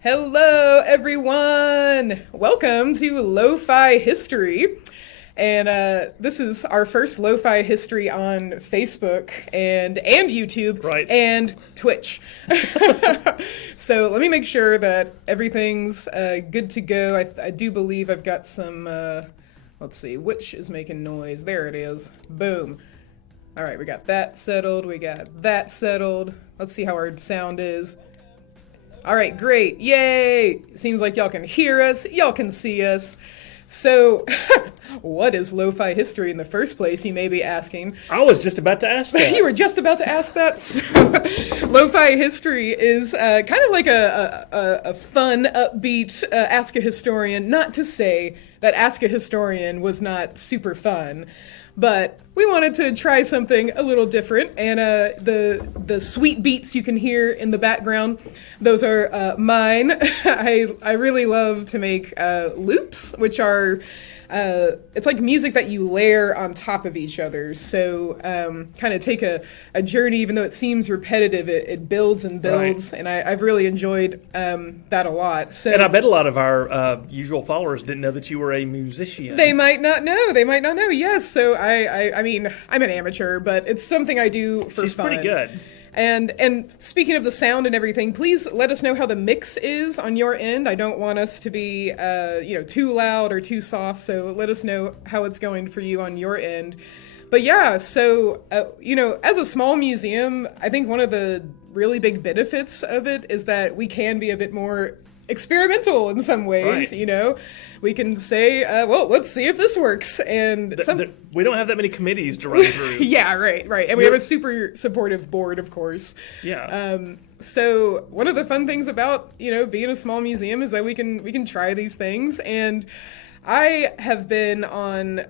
Hello, everyone! Welcome to Lo-Fi History. And this is our first Lo-Fi History on Facebook and YouTube Right. and Twitch. So let me make sure that everything's good to go. I do believe I've got some, let's see, which is making noise? There it is. Boom. All right, we got that settled. We got that settled. Let's see how our sound is. All right, great. Yay! Seems like y'all can hear us. Y'all can see us. So, what is lo-fi history in the first place, you may be asking? I was just about to ask that. You were just about to ask that? So, lo-fi history is kind of like a fun, upbeat Ask a Historian. Not to say that Ask a Historian was not super fun, but we wanted to try something a little different, and the sweet beats you can hear in the background, those are mine. I really love to make loops, which are it's like music that you layer on top of each other. So kind of take a journey, even though it seems repetitive, it builds and builds, Right. and I've really enjoyed that a lot. So, And I bet a lot of our usual followers didn't know that you were a musician. they might not know. They might not know. Yes. So I mean, I'm an amateur, but it's something I do for She's fun. pretty good. And speaking of the sound and everything, please let us know how the mix is on your end. I don't want us to be, too loud or too soft. So let us know how it's going for you on your end. But yeah, so, as a small museum, I think one of the really big benefits of it is that we can be a bit more experimental in some ways, Right. We can say, let's see if this works. And We don't have that many committees to run through. yeah, right. And we have a super supportive board, of course. Yeah. So one of the fun things about, being a small museum is that we can try these things. And I have been on,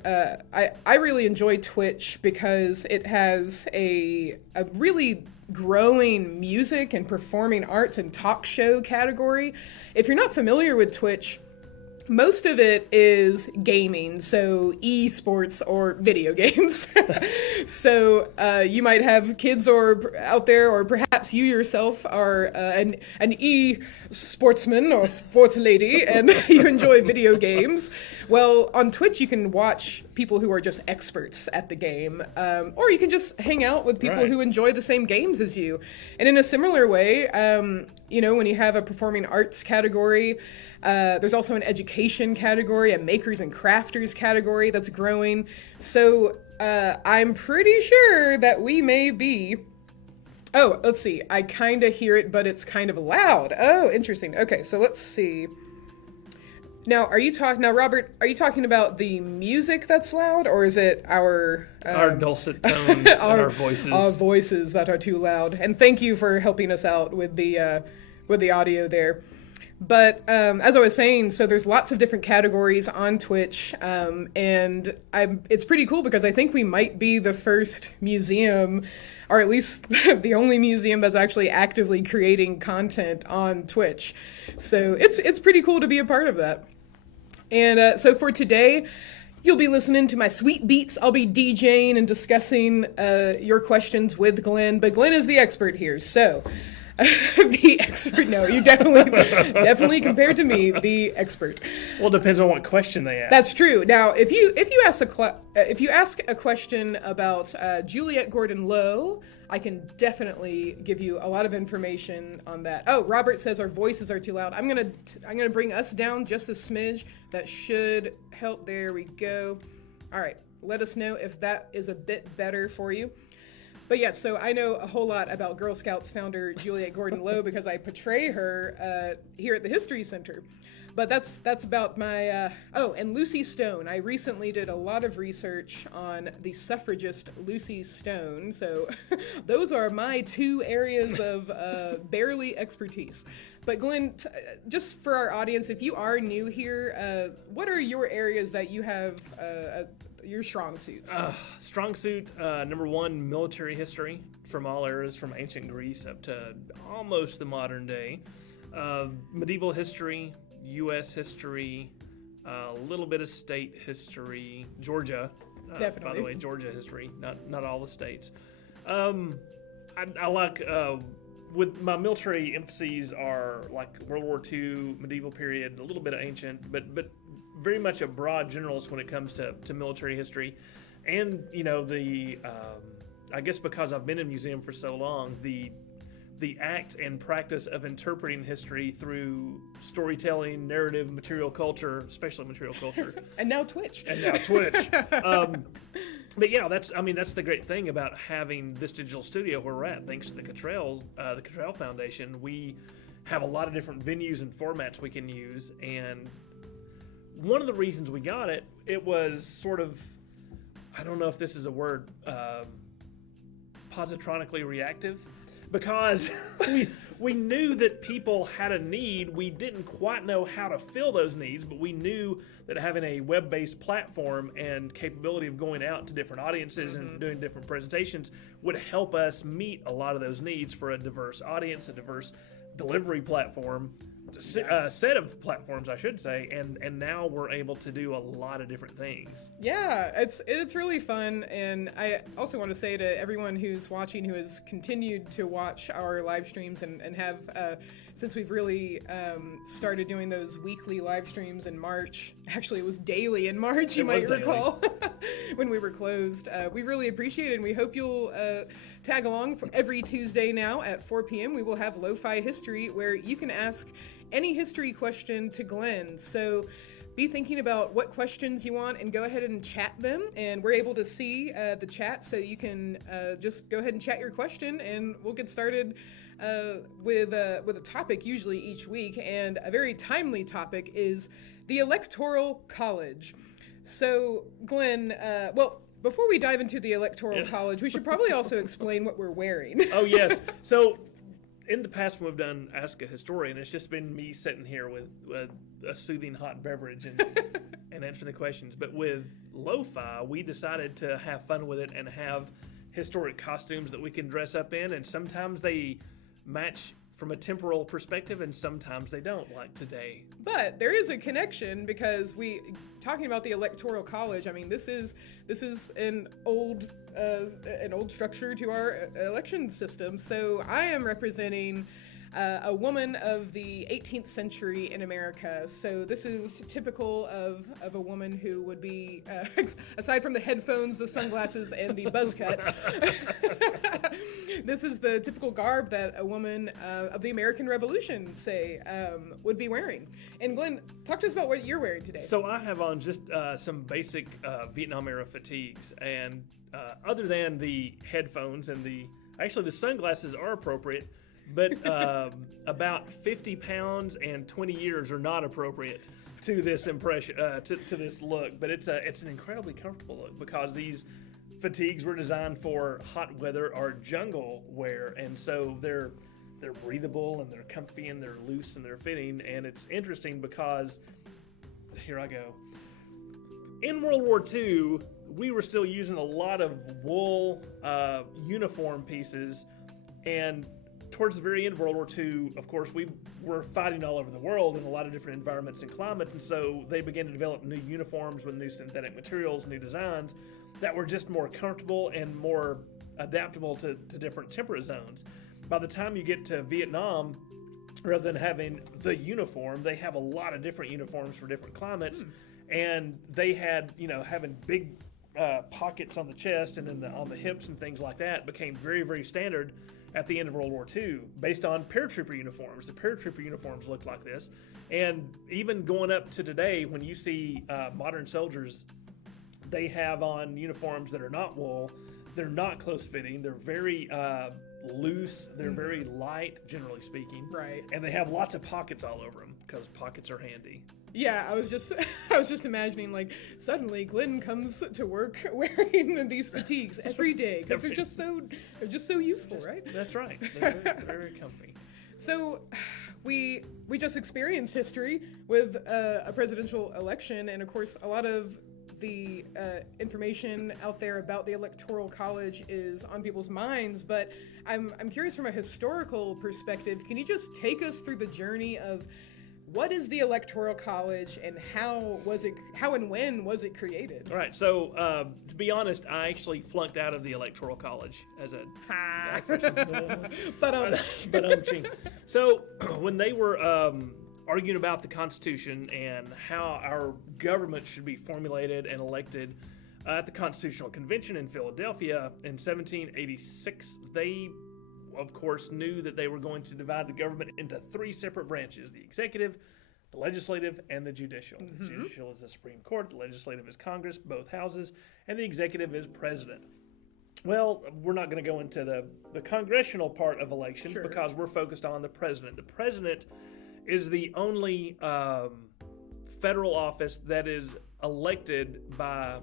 I really enjoy Twitch because it has a really growing music and performing arts and talk show category. If you're not familiar with Twitch, most of it is gaming, so esports or video games. So you might have kids out there, or perhaps you yourself are an e-sportsman or sports lady, and you enjoy video games. Well, on Twitch, you can watch people who are just experts at the game, or you can just hang out with people Right. who enjoy the same games as you. And in a similar way, when you have a performing arts category, there's also an education category, a makers and crafters category that's growing. So I'm pretty sure that we may be... Oh, let's see. I kind of hear it, but it's kind of loud. Oh, interesting. Okay, so let's see. Now, Robert, are you talking about the music that's loud, or is it our dulcet tones and our voices. Our voices that are too loud? And thank you for helping us out with the audio there. But as I was saying, so there's lots of different categories on Twitch, and it's pretty cool because I think we might be the first museum, or at least the only museum that's actually actively creating content on Twitch. So it's pretty cool to be a part of that. And so for today, you'll be listening to my sweet beats. I'll be DJing and discussing your questions with Glenn, but Glenn is the expert here, so... The expert? No, you definitely compared to me, the expert. Well, it depends on what question they ask. That's true. Now, if you ask a question about Juliette Gordon-Low, I can definitely give you a lot of information on that. Oh, Robert says our voices are too loud. I'm gonna bring us down just a smidge. That should help. There we go. All right. Let us know if that is a bit better for you. But yes, so I know a whole lot about Girl Scouts founder Juliette Gordon-Low because I portray her here at the History Center. But that's about my... and Lucy Stone. I recently did a lot of research on the suffragist Lucy Stone. So those are my two areas of barely expertise. But Glenn, just for our audience, if you are new here, what are your areas that you have... your strong suits? Strong suit, number one, military history from all eras, from ancient Greece up to almost the modern day. Medieval history, U.S. history, a little bit of state history, Georgia. Definitely. By the way, Georgia history, not all the states. I like with my military emphases are like World War II, medieval period, a little bit of ancient, but very much a broad generalist when it comes to military history. And, I guess because I've been in museum for so long, the act and practice of interpreting history through storytelling, narrative, material culture, especially material culture. And now Twitch. But yeah, that's the great thing about having this digital studio where we're at. Thanks to the Cottrell Foundation, we have a lot of different venues and formats we can use. And one of the reasons we got it was sort of, I don't know if this is a word, positronically reactive, because we knew that people had a need. We didn't quite know how to fill those needs, but we knew that having a web-based platform and capability of going out to different audiences and doing different presentations would help us meet a lot of those needs for a diverse audience, a diverse delivery platform, set of platforms, I should say, and now we're able to do a lot of different things. Yeah, it's really fun, and I also want to say to everyone who's watching, who has continued to watch our live streams and have, since we've really started doing those weekly live streams in March. Actually, it was daily in March, you might recall, when we were closed. We really appreciate it, and we hope you'll tag along for every Tuesday now at 4 p.m. We will have Lo-Fi History, where you can ask any history question to Glenn. So be thinking about what questions you want and go ahead and chat them. And we're able to see the chat, so you can just go ahead and chat your question, and we'll get started with a topic usually each week. And a very timely topic is the Electoral College. So Glenn, before we dive into the Electoral College, we should probably also explain what we're wearing. Oh, yes. So in the past, when we've done Ask a Historian, it's just been me sitting here with a soothing hot beverage and answering the questions. But with Lo-Fi, we decided to have fun with it and have historic costumes that we can dress up in, and sometimes they match from a temporal perspective, and sometimes they don't, like today. But there is a connection, because talking about the Electoral College, I mean, this is an old structure to our election system. So I am representing a woman of the 18th century in America. So this is typical of a woman who would be, aside from the headphones, the sunglasses, and the buzz cut, this is the typical garb that a woman of the American Revolution, say, would be wearing. And Glenn, talk to us about what you're wearing today. So I have on just some basic Vietnam-era fatigues, and other than the headphones and the sunglasses are appropriate, but about 50 pounds and 20 years are not appropriate to this impression, to this look. But it's an incredibly comfortable look, because these fatigues were designed for hot weather or jungle wear, and so they're breathable and they're comfy and they're loose and they're fitting. And it's interesting because, here I go. In World War II, we were still using a lot of wool uniform pieces, and towards the very end of World War II, of course, we were fighting all over the world in a lot of different environments and climates, and so they began to develop new uniforms with new synthetic materials, new designs that were just more comfortable and more adaptable to different temperature zones. By the time you get to Vietnam, rather than having the uniform, they have a lot of different uniforms for different climates, and they had, having big pockets on the chest and then on the hips and things like that became very, very standard at the end of World War II, based on paratrooper uniforms. The paratrooper uniforms look like this, and even going up to today, when you see modern soldiers, they have on uniforms that are not wool, they're not close-fitting, they're very loose, they're very light, generally speaking. Right. And they have lots of pockets all over them, because pockets are handy. Yeah, I was just imagining, like, suddenly Glenn comes to work wearing these fatigues every day, because they're just so useful, right? That's right. They're very, very comfy. So we just experienced history with a presidential election, and of course a lot of the information out there about the Electoral College is on people's minds, but I'm curious, from a historical perspective, can you just take us through the journey of what is the Electoral College and how and when was it created? All right, so to be honest, I actually flunked out of the Electoral College as a freshman. So when they were arguing about the Constitution and how our government should be formulated and elected at the Constitutional Convention in Philadelphia in 1786, they, of course, knew that they were going to divide the government into three separate branches: the executive, the legislative, and the judicial. The judicial is the Supreme Court, the legislative is Congress, both houses, and the executive is president. Well, we're not going to go into the congressional part of elections because we're focused on the president. The president is the only federal office that is elected by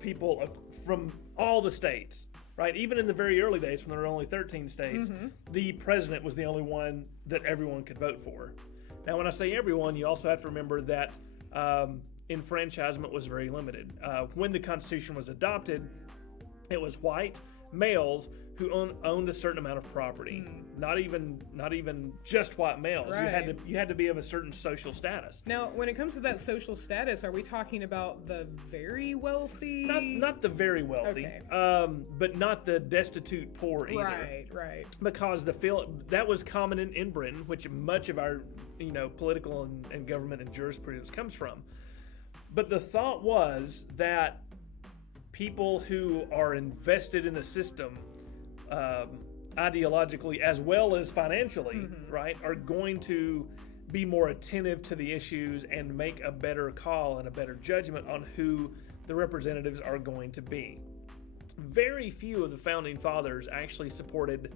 people from all the states, right? Even in the very early days when there were only 13 states, the president was the only one that everyone could vote for. Now, when I say everyone, you also have to remember that enfranchisement was very limited. When the Constitution was adopted, it was white males who owned a certain amount of property. Not even just white males. Right. You had to be of a certain social status. Now, when it comes to that social status, are we talking about the very wealthy? Not the very wealthy, but not the destitute poor either. Right. Because that was common in Britain, which much of our political and government and jurisprudence comes from. But the thought was that people who are invested in the system, ideologically as well as financially, right, are going to be more attentive to the issues and make a better call and a better judgment on who the representatives are going to be. Very few of the founding fathers actually supported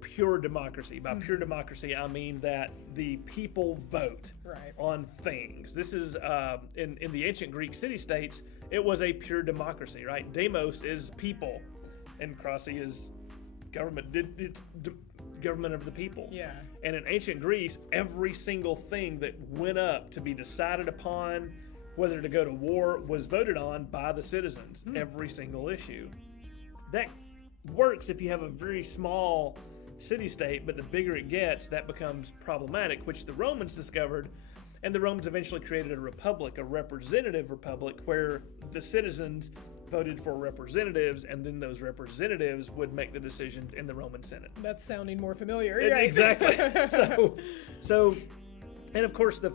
pure democracy. By pure democracy, I mean that the people vote on things. This is in the ancient Greek city-states, it was a pure democracy, right? Demos is people, and Krasi is government. It's government of the people. Yeah. And in ancient Greece, every single thing that went up to be decided upon, whether to go to war, was voted on by the citizens. Every single issue. That works if you have a very small city-state, but the bigger it gets, that becomes problematic, which the Romans discovered, and the Romans eventually created a republic, a representative republic, where the citizens voted for representatives, and then those representatives would make the decisions in the Roman Senate. That's sounding more familiar. Right? Exactly. So, and of course and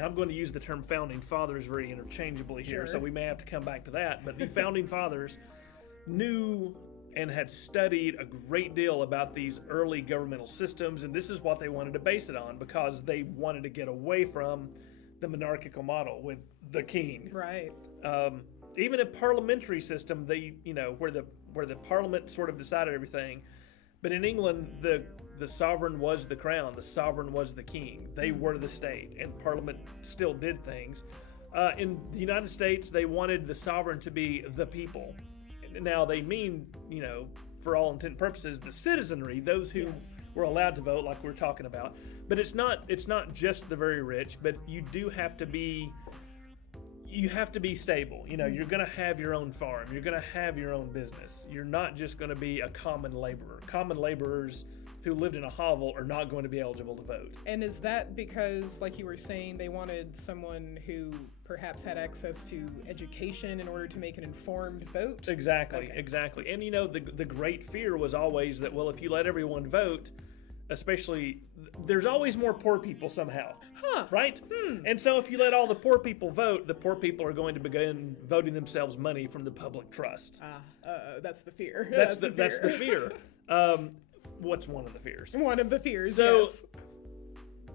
I'm going to use the term founding fathers very interchangeably here, so we may have to come back to that, but the founding fathers knew and had studied a great deal about these early governmental systems, and this is what they wanted to base it on, because they wanted to get away from the monarchical model with the king. Right. Even a parliamentary system, where the parliament sort of decided everything, but in England, the sovereign was the crown, the sovereign was the king. They were the state, and parliament still did things. In the United States, they wanted the sovereign to be the people. Now they mean, for all intent and purposes, the citizenry, those who were allowed to vote, like we're talking about. But it's not just the very rich, but you have to be stable. You're going to have your own farm. You're going to have your own business. You're not just going to be a common laborer. Common laborers who lived in a hovel are not going to be eligible to vote. And is that because, like you were saying, they wanted someone who perhaps had access to education in order to make an informed vote? Exactly. And the great fear was always that, well, if you let everyone vote, especially, there's always more poor people somehow, right? And so if you let all the poor people vote, the poor people are going to begin voting themselves money from the public trust. That's the fear. That's the fear. What's one of the fears? One of the fears, so, yes.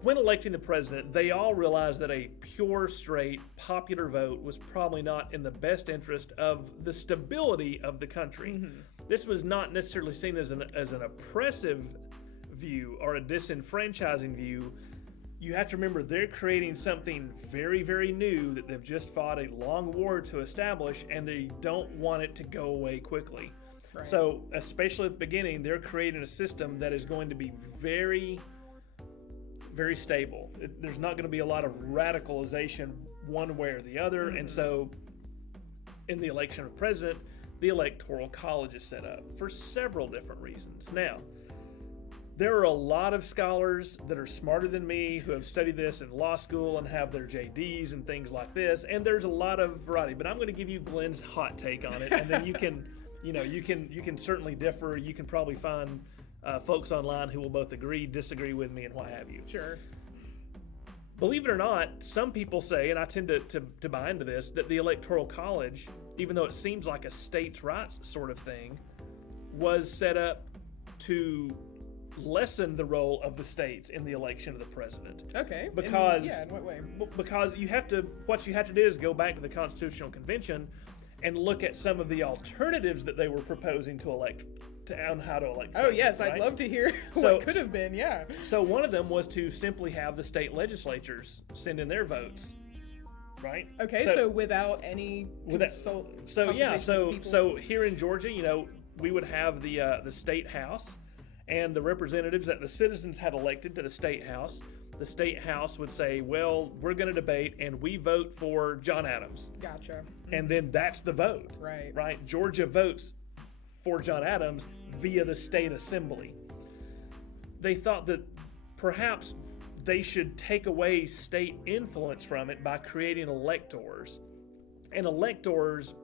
When electing the president, they all realized that a pure, straight, popular vote was probably not in the best interest of the stability of the country. This was not necessarily seen as an oppressive view or a disenfranchising view. You have to remember, they're creating something very, very new that they've just fought a long war to establish, and they don't want it to go away quickly. Right. So, especially at the beginning, they're creating a system that is going to be very, very stable. There's not going to be a lot of radicalization one way or the other, and so in the election of president, the Electoral College is set up for several different reasons. Now, There are a lot of scholars that are smarter than me who have studied this in law school and have their JDs and things like this, and there's a lot of variety. But I'm going to give you Glen's hot take on it, and then you can, you can certainly differ. You can probably find folks online who will both agree, disagree with me, and what have you. Sure. Believe it or not, some people say, and I tend to buy into this, that the Electoral College, even though it seems like a states' rights sort of thing, was set up to lessen the role of the states in the election of the president. Okay. Because in what way? Because what you have to do is go back to the Constitutional Convention and look at some of the alternatives that they were proposing to elect on how to elect. Oh yes, right? I'd love to hear what could have been. Yeah. So one of them was to simply have the state legislatures send in their votes. Right. Okay. So without any So here in Georgia, we would have the state house and the representatives that the citizens had elected to the state house. The state house would say, well, we're going to debate and we vote for John Adams. Gotcha. And then that's the vote. Right. Right. Georgia votes for John Adams via the state assembly. They thought that perhaps they should take away state influence from it by creating electors. And electors,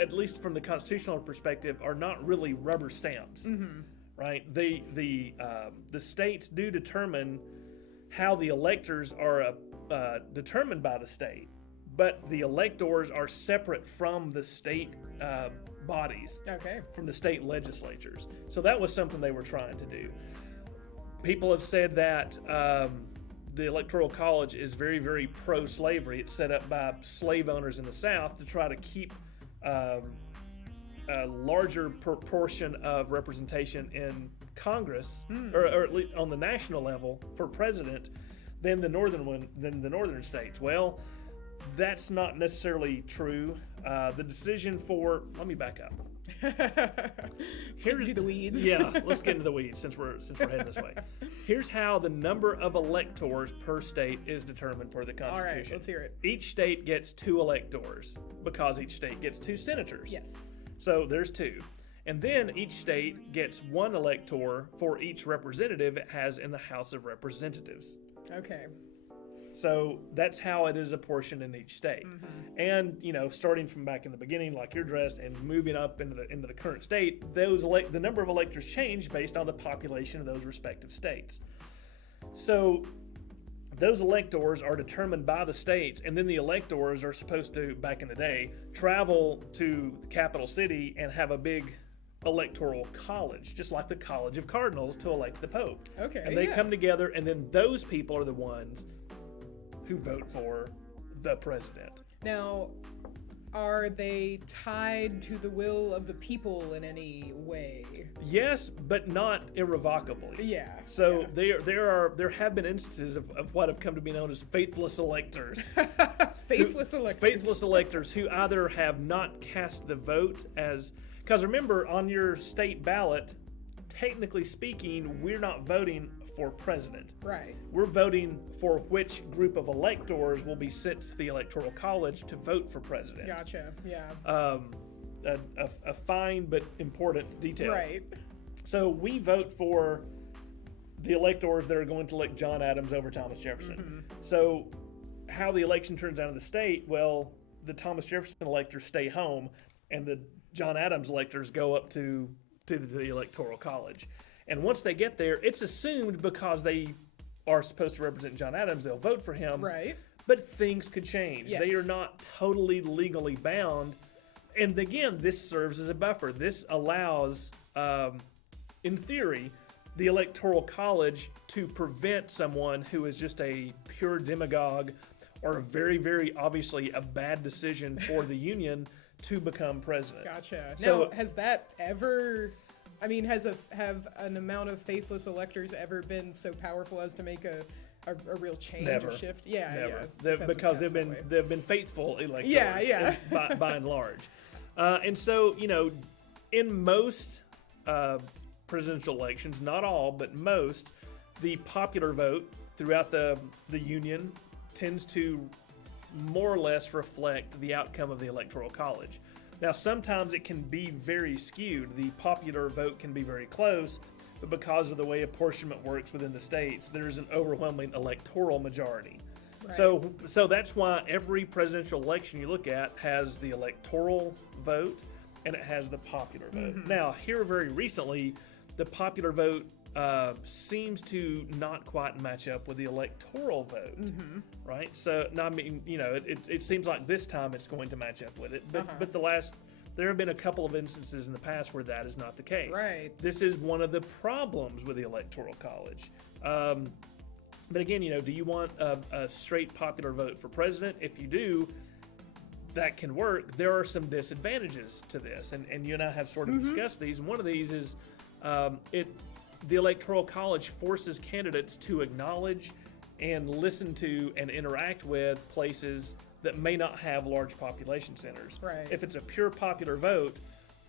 at least from the constitutional perspective, are not really rubber stamps. Mm-hmm. Right? The states do determine how the electors are determined by the state, but the electors are separate from the state bodies, from the state legislatures. So that was something they were trying to do. People have said that the Electoral College is very, very pro-slavery. It's set up by slave owners in the South to try to keep a larger proportion of representation in Congress, or at least on the national level for president, than the northern states. Well, that's not necessarily true. The decision for let me back up. Get into the weeds. Yeah, let's get into the weeds since we're heading this way. Here's how the number of electors per state is determined per the Constitution. All right, let's hear it. Each state gets 2 electors because each state gets 2 senators. Yes. So there's 2. And then each state gets 1 elector for each representative it has in the House of Representatives. Okay. So that's how it is apportioned in each state. Mm-hmm. And, starting from back in the beginning, like you're dressed, and moving up into the current state, the number of electors change based on the population of those respective states. So those electors are determined by the states, and then the electors are supposed to, back in the day, travel to the capital city and have a big electoral college, just like the College of Cardinals, to elect the Pope. Okay. And they come together, and then those people are the ones who vote for the president. Now, are they tied to the will of the people in any way? Yes, but not irrevocably. Yeah. So there have been instances of what have come to be known as faithless electors. Faithless electors. Faithless electors who either have not cast the vote because remember, on your state ballot, technically speaking, we're not voting for president. Right. We're voting for which group of electors will be sent to the Electoral College to vote for president. Gotcha. Yeah. A fine but important detail. Right. So we vote for the electors that are going to elect John Adams over Thomas Jefferson. Mm-hmm. So how the election turns out in the state, well, the Thomas Jefferson electors stay home, and the John Adams electors go up to the Electoral College. And once they get there, it's assumed because they are supposed to represent John Adams, they'll vote for him. Right. But things could change. Yes. They are not totally legally bound. And again, this serves as a buffer. This allows, in theory, the Electoral College to prevent someone who is just a pure demagogue or very, very obviously a bad decision for the Union to become president. Gotcha. So, now, has that ever... I mean, have an amount of faithless electors ever been so powerful as to make a real change or shift? Yeah, never. Yeah. Because they've been faithful electors. Yeah. by and large, and so in most presidential elections, not all, but most, the popular vote throughout the Union tends to more or less reflect the outcome of the Electoral College. Now, sometimes it can be very skewed. The popular vote can be very close, but because of the way apportionment works within the states, there's an overwhelming electoral majority. Right. So that's why every presidential election you look at has the electoral vote and it has the popular vote. Now, here very recently, the popular vote seems to not quite match up with the electoral vote, right? So, now, I mean, it seems like this time it's going to match up with it, but there have been a couple of instances in the past where that is not the case. Right. This is one of the problems with the Electoral College. But again, do you want a straight popular vote for president? If you do, that can work. There are some disadvantages to this, and you and I have sort of discussed these. And one of these is the Electoral College forces candidates to acknowledge and listen to and interact with places that may not have large population centers. Right. If it's a pure popular vote,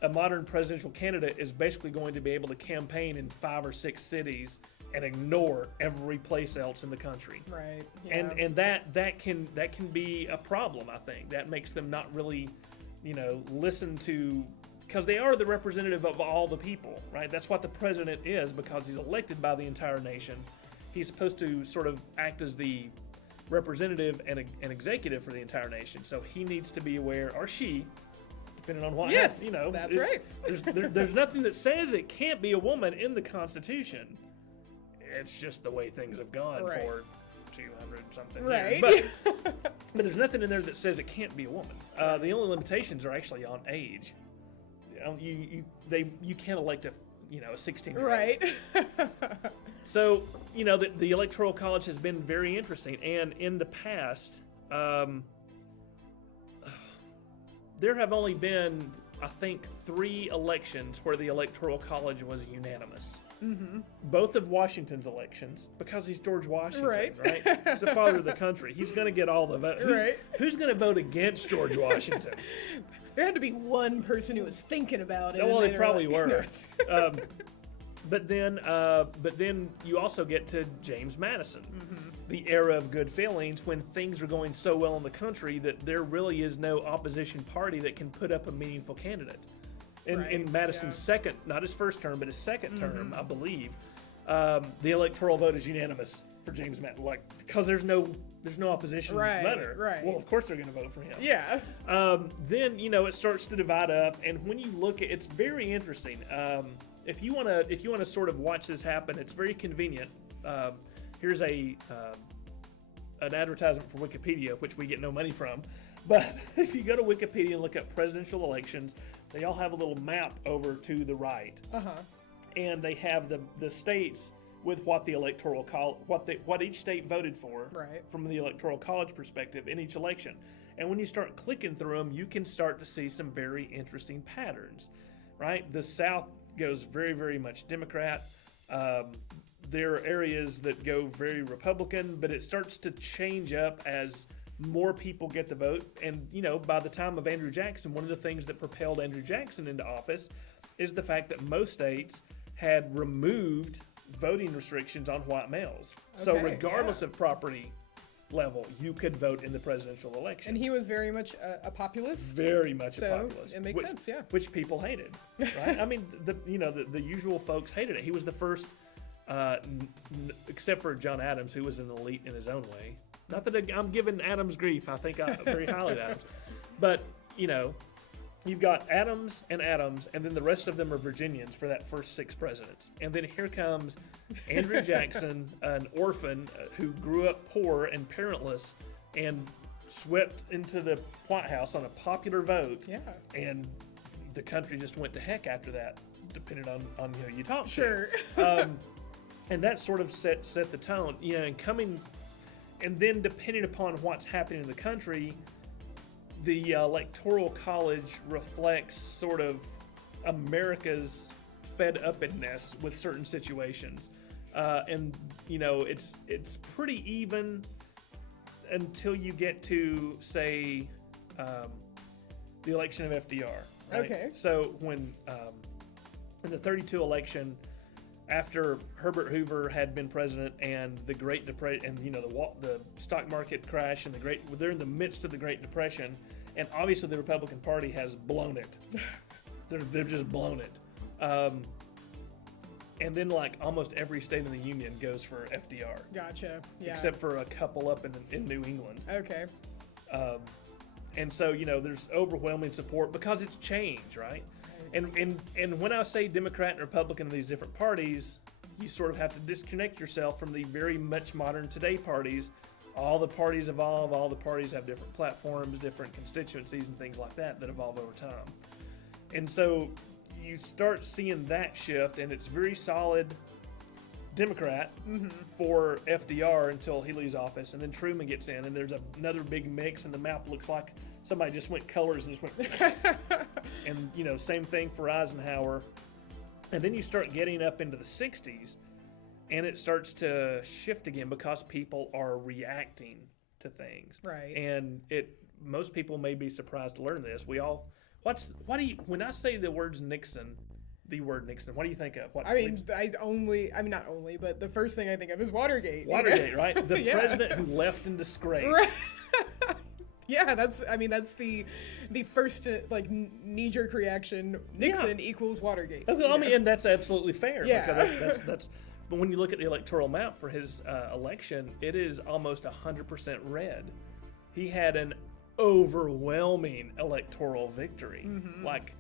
a modern presidential candidate is basically going to be able to campaign in 5 or 6 cities and ignore every place else in the country. Right. Yeah. And that can be a problem, I think. That makes them not really, listen to, because they are the representative of all the people, right? That's what the president is, because he's elected by the entire nation. He's supposed to sort of act as the representative and executive for the entire nation. So he needs to be aware, or she, depending on what yes, happens, that's right. there's nothing that says it can't be a woman in the Constitution. It's just the way things have gone for 200 something right. years. But there's nothing in there that says it can't be a woman. The only limitations are actually on age. You can't elect a 16-year-old. Right. So, the Electoral College has been very interesting. And in the past, there have only been, I think, 3 elections where the Electoral College was unanimous. Both of Washington's elections, because he's George Washington, right? He's the father of the country. He's going to get all the votes. Who's going to vote against George Washington? There had to be one person who was thinking about it. Well, they probably were. But then you also get to James Madison, the era of good feelings, when things are going so well in the country that there really is no opposition party that can put up a meaningful candidate. In Madison's second, not his first term, but his second term, I believe, the electoral vote is unanimous for James Madison, because there's no opposition letter. Right. Well, of course they're going to vote for him. Yeah. Then it starts to divide up, and when you look at, it's very interesting. If you want to sort of watch this happen, it's very convenient. Here's an advertisement for Wikipedia, which we get no money from. But if you go to Wikipedia and look at presidential elections, they all have a little map over to the right, and they have the states with what the electoral what each state voted for from the Electoral College perspective in each election. And when you start clicking through them, you can start to see some very interesting patterns. Right, the South goes very, very much Democrat. There are areas that go very Republican, but it starts to change up as more people get the vote. And, by the time of Andrew Jackson, one of the things that propelled Andrew Jackson into office is the fact that most states had removed voting restrictions on white males. So regardless of property level, you could vote in the presidential election. And he was very much a populist. Very much a populist. It makes sense, yeah. Which people hated, right? I mean, the usual folks hated it. He was the first, except for John Adams, who was an elite in his own way. Not that I'm giving Adams grief. I think very highly of Adams. But, you've got Adams, and then the rest of them are Virginians for that first 6 presidents. And then here comes Andrew Jackson, an orphan who grew up poor and parentless and swept into the White House on a popular vote. Yeah. And the country just went to heck after that, depending on who you talk to. And that sort of set the tone. And then depending upon what's happening in the country, the Electoral College reflects sort of America's fed-upness with certain situations. And it's pretty even until you get to, say, the election of FDR. Right? Okay. So when in the 32 election, after Herbert Hoover had been president and the Great Depression, and the stock market crash, and they're in the midst of the Great Depression, and obviously the Republican Party has blown it. They've just blown it. And then like almost every state in the union goes for FDR. Gotcha. Yeah. Except for a couple up in New England. Okay. And so, there's overwhelming support because it's change, right? And when I say Democrat and Republican in these different parties, you sort of have to disconnect yourself from the very much modern today parties. All the parties evolve, all the parties have different platforms, different constituencies and things like that evolve over time. And so you start seeing that shift, and it's very solid Democrat for FDR until he leaves office, and then Truman gets in, and there's another big mix, and the map looks like somebody just went colors and just went and same thing for Eisenhower. And then you start getting up into the 60s, and it starts to shift again because people are reacting to things. Right. And most people may be surprised to learn this. When I say the word Nixon, what do you think of? Not only, but the first thing I think of is Watergate. Watergate, right? The president who left in disgrace. Right. Yeah, that's the first knee-jerk reaction. Nixon equals Watergate. And that's absolutely fair. Yeah. Because that's. But when you look at the electoral map for his election, it is almost 100% red. He had an overwhelming electoral victory. Like,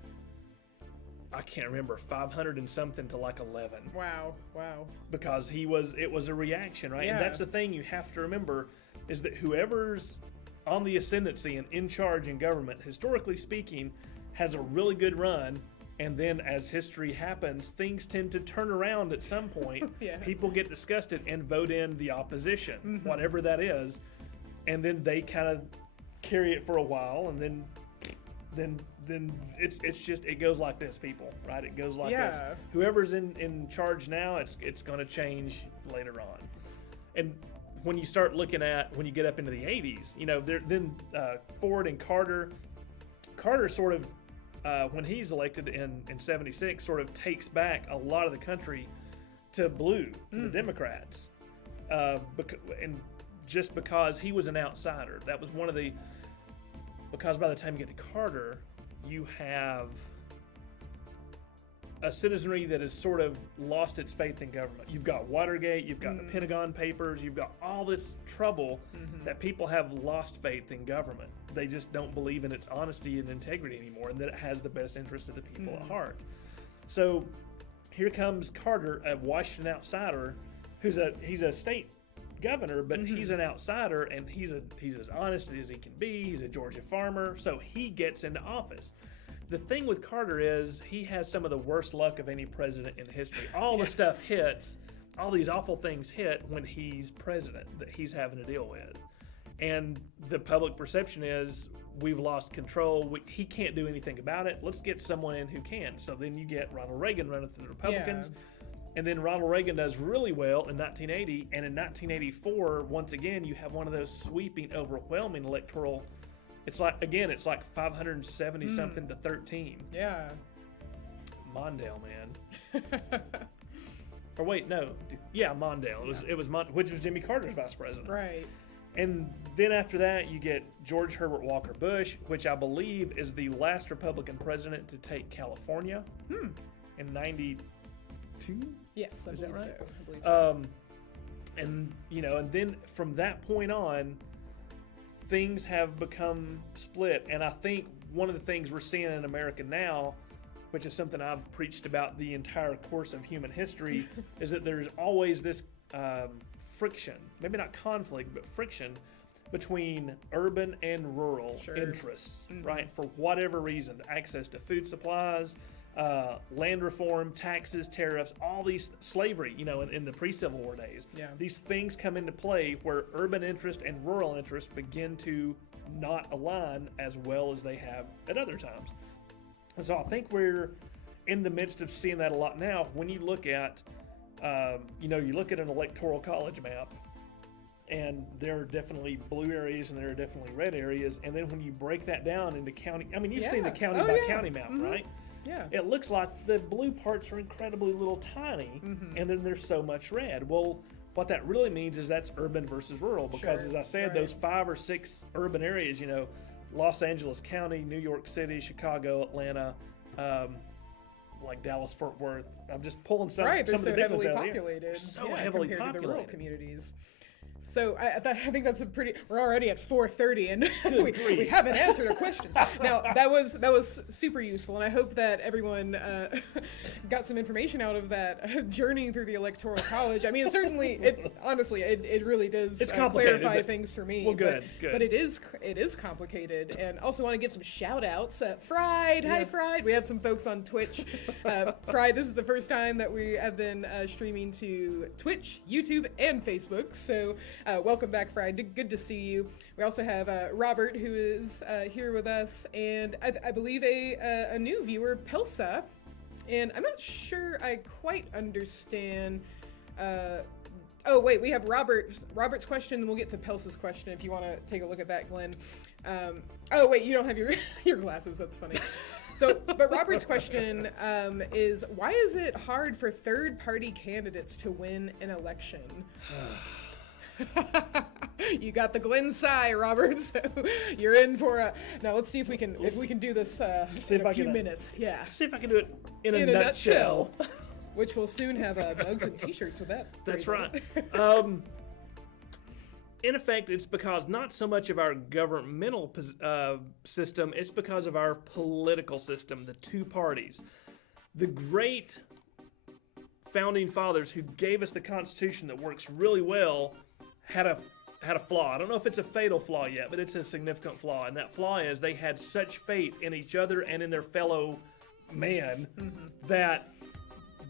I can't remember, 500 and something to like 11. Wow. Because it was a reaction, right? Yeah. And that's the thing you have to remember, is that whoever's on the ascendancy and in charge in government, historically speaking, has a really good run. And then as history happens, things tend to turn around at some point. Yeah. People get disgusted and vote in the opposition, whatever that is. And then they kind of carry it for a while, and then it's just, it goes like this, people, right? It goes like this. Whoever's in charge now, it's going to change later on. And when you start looking at, when you get up into the 80s, then Ford and Carter sort of, when he's elected in 76, sort of takes back a lot of the country to blue, to the Democrats. And just because he was an outsider. That was because by the time you get to Carter, you have a citizenry that has sort of lost its faith in government. You've got Watergate, you've got the Pentagon Papers, you've got all this trouble that people have lost faith in government. They just don't believe in its honesty and integrity anymore, and that it has the best interest of the people at heart. So here comes Carter, a Washington outsider, he's a state governor, but he's an outsider, and he's as honest as he can be. He's a Georgia farmer, so he gets into office. The thing with Carter is he has some of the worst luck of any president in history. All the stuff hits, all these awful things hit when he's president that he's having to deal with. And the public perception is, we've lost control. He can't do anything about it. Let's get someone in who can. So then you get Ronald Reagan running through the Republicans. And then Ronald Reagan does really well in 1980. And in 1984, once again, you have one of those sweeping, overwhelming electoral. It's like 570 something to 13. Yeah. Mondale, man. Or wait, no. Yeah, Mondale. It was which was Jimmy Carter's vice president. Right. And then after that, you get George Herbert Walker Bush, which I believe is the last Republican president to take California in 92. Yes, I believe right? so. I believe so. And then from that point on, things have become split. And I think one of the things we're seeing in America now, which is something I've preached about the entire course of human history, is that there's always this friction, maybe not conflict, but friction between urban and rural interests, right? For whatever reason, access to food supplies, land reform, taxes, tariffs, all these, slavery, in the pre-Civil War days. Yeah. These things come into play where urban interest and rural interest begin to not align as well as they have at other times. And so I think we're in the midst of seeing that a lot now. When you look at, you look at an electoral college map, and there are definitely blue areas and there are definitely red areas. And then when you break that down into county, you've seen the county by county map, right? Yeah. It looks like the blue parts are incredibly little tiny, and then there's so much red. Well, what that really means is that's urban versus rural, because as I said, those 5 or 6 urban areas, Los Angeles County, New York City, Chicago, Atlanta, like Dallas, Fort Worth. I'm just pulling some Right, they're of so the big ones heavily out here. populated. So yeah, heavily compared to the rural populated. communities. So I think that's a pretty. We're already at 4:30, and we grief. haven't answered a question. Now that was super useful, and I hope that everyone got some information out of that journey through the Electoral College. I mean, honestly, it really does It's complicated, clarify but- things for me. well, good. But it is complicated, and also want to give some shout outs. Fried, hi Fried. We have some folks on Twitch. Fried, this is the first time that we have been streaming to Twitch, YouTube, and Facebook. So. Welcome back, Fried. Good to see you. We also have Robert, who is here with us, and I believe a new viewer, Pelsa. And I'm not sure I quite understand. Oh wait, we have Robert's question, and we'll get to Pelsa's question if you want to take a look at that, Glenn. Oh wait, you don't have your glasses. That's funny. So, but Robert's question is, why is it hard for third-party candidates to win an election? You got the Glen sigh, Robert. So you're in for a. Now let's see if we can do this in a few minutes. Yeah. See if I can do it in a nutshell. Which will soon have mugs and T-shirts with that. That's right. In effect, it's because not so much of our governmental system, it's because of our political system, the two parties. The great founding fathers who gave us the Constitution that works really well had a flaw. I don't know if it's a fatal flaw yet, but it's a significant flaw. And that flaw is they had such faith in each other and in their fellow man that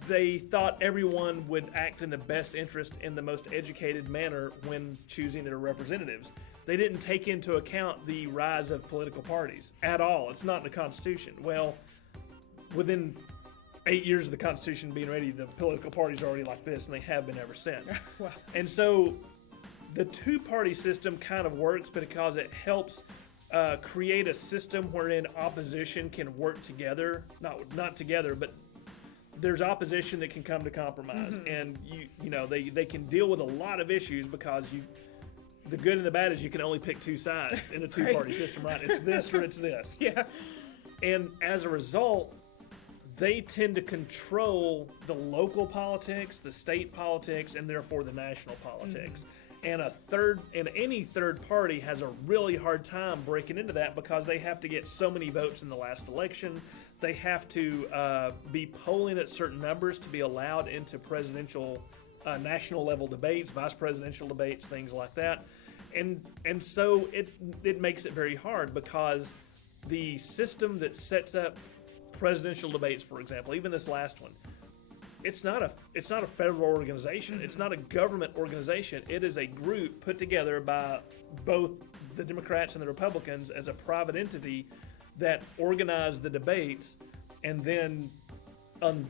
they thought everyone would act in the best interest in the most educated manner when choosing their representatives. They didn't take into account the rise of political parties at all. It's not in the Constitution. Well, within 8 years of the Constitution being ready, the political parties are already like this, and they have been ever since. Wow. And so the two-party system kind of works because it helps create a system wherein opposition can work together. Not together, but there's opposition that can come to compromise. And they can deal with a lot of issues because the good and the bad is you can only pick two sides in a two-party system, right? It's this or it's this. Yeah. And as a result, they tend to control the local politics, the state politics, and therefore the national politics. And any third party has a really hard time breaking into that because they have to get so many votes in the last election. They have to be polling at certain numbers to be allowed into presidential, national level debates, vice presidential debates, things like that. And so it makes it very hard because the system that sets up presidential debates, for example, even this last one, it's not a federal organization. It's not a government organization. It is a group put together by both the Democrats and the Republicans as a private entity that organize the debates and then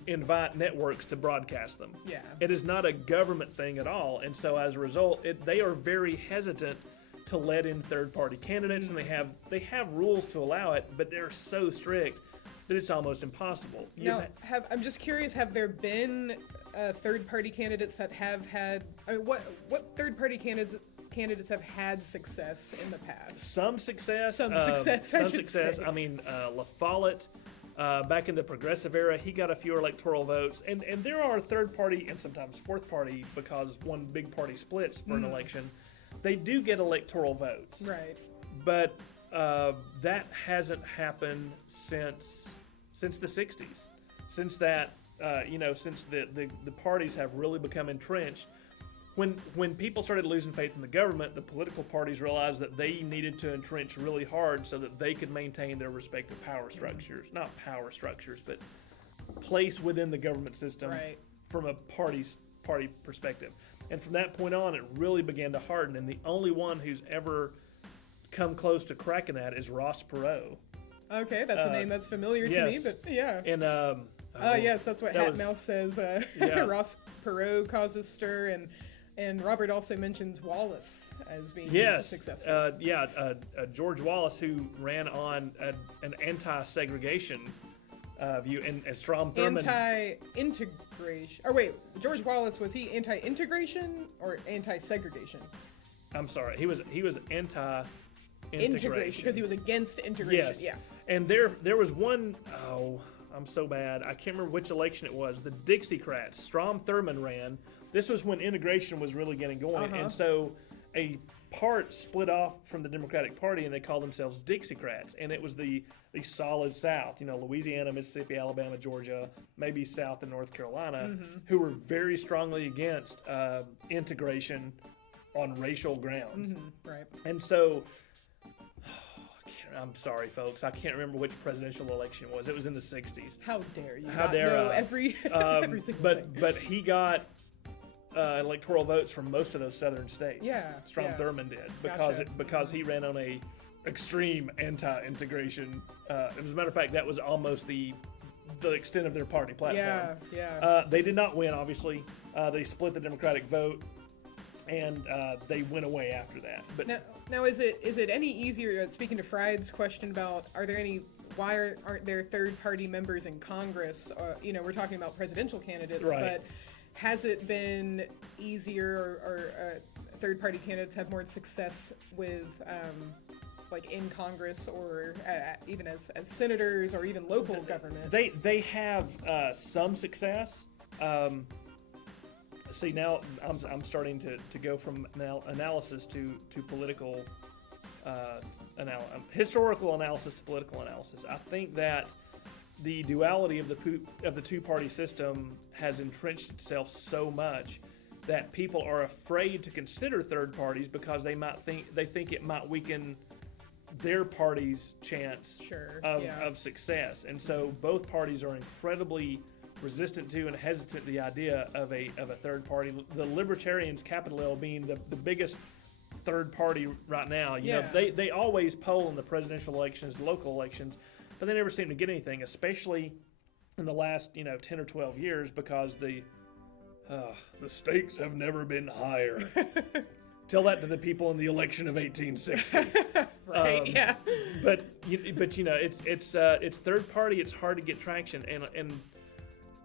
invite networks to broadcast them. Yeah. It is not a government thing at all. And so as a result, they are very hesitant to let in third-party candidates, and they have rules to allow it, but they're so strict that it's almost impossible. I'm just curious, have there been third-party candidates that have had, I mean, what third-party candidates have had success in the past? Some success. Some success. I mean, La Follette, back in the progressive era, he got a few electoral votes. And there are third-party and sometimes fourth-party, because one big party splits for an election. They do get electoral votes. Right. But that hasn't happened since the 60s. Since that, since the parties have really become entrenched. When people started losing faith in the government, the political parties realized that they needed to entrench really hard so that they could maintain their respective power structures. Not power structures, but place within the government system from a party perspective. And from that point on, it really began to harden. And the only one who's ever come close to cracking that is Ross Perot. Okay, that's a name that's familiar to me, but yeah. And yes, that's what Hat Mouse says. Ross Perot causes stir, and Robert also mentions Wallace as being successful. George Wallace, who ran on an anti-segregation view, and Strom Thurmond. Anti-integration. Or wait, George Wallace, was he anti-integration or anti-segregation? I'm sorry, he was anti-integration because he was against integration. Yes. Yeah. And there was one I'm so bad. I can't remember which election it was. The Dixiecrats, Strom Thurmond ran. This was when integration was really getting going, and so a part split off from the Democratic Party, and they called themselves Dixiecrats, and it was the solid South, Louisiana, Mississippi, Alabama, Georgia, maybe South and North Carolina, who were very strongly against integration on racial grounds. Right. And so, I'm sorry, folks, I can't remember which presidential election it was. It was in the 60s. How dare you How not dare know I? every single thing. But he got electoral votes from most of those southern states. Yeah, Strom yeah. Thurmond did Gotcha. because he ran on a extreme anti-integration. As a matter of fact, that was almost the extent of their party platform. Yeah. They did not win, obviously. They split the Democratic vote, and they went away after that. But Now is it any easier? Speaking to Fried's question about why aren't there third-party members in Congress? We're talking about presidential candidates, Right. but has it been easier or third-party candidates have more success with like in Congress or even as senators or even local government? They have some success. See, now I'm starting to go from analysis to political historical analysis to political analysis. I think that the duality of the two-party system has entrenched itself so much that people are afraid to consider third parties because they think it might weaken their party's chance of success. And so both parties are incredibly resistant to and hesitant to the idea of a third party. The Libertarians, capital L, being the biggest third party right now. They always poll in the presidential elections, local elections, but they never seem to get anything, especially in the last 10 or 12 years, because the stakes have never been higher. Tell that to the people in the election of 1860. Right. Yeah. But it's third party. It's hard to get traction, and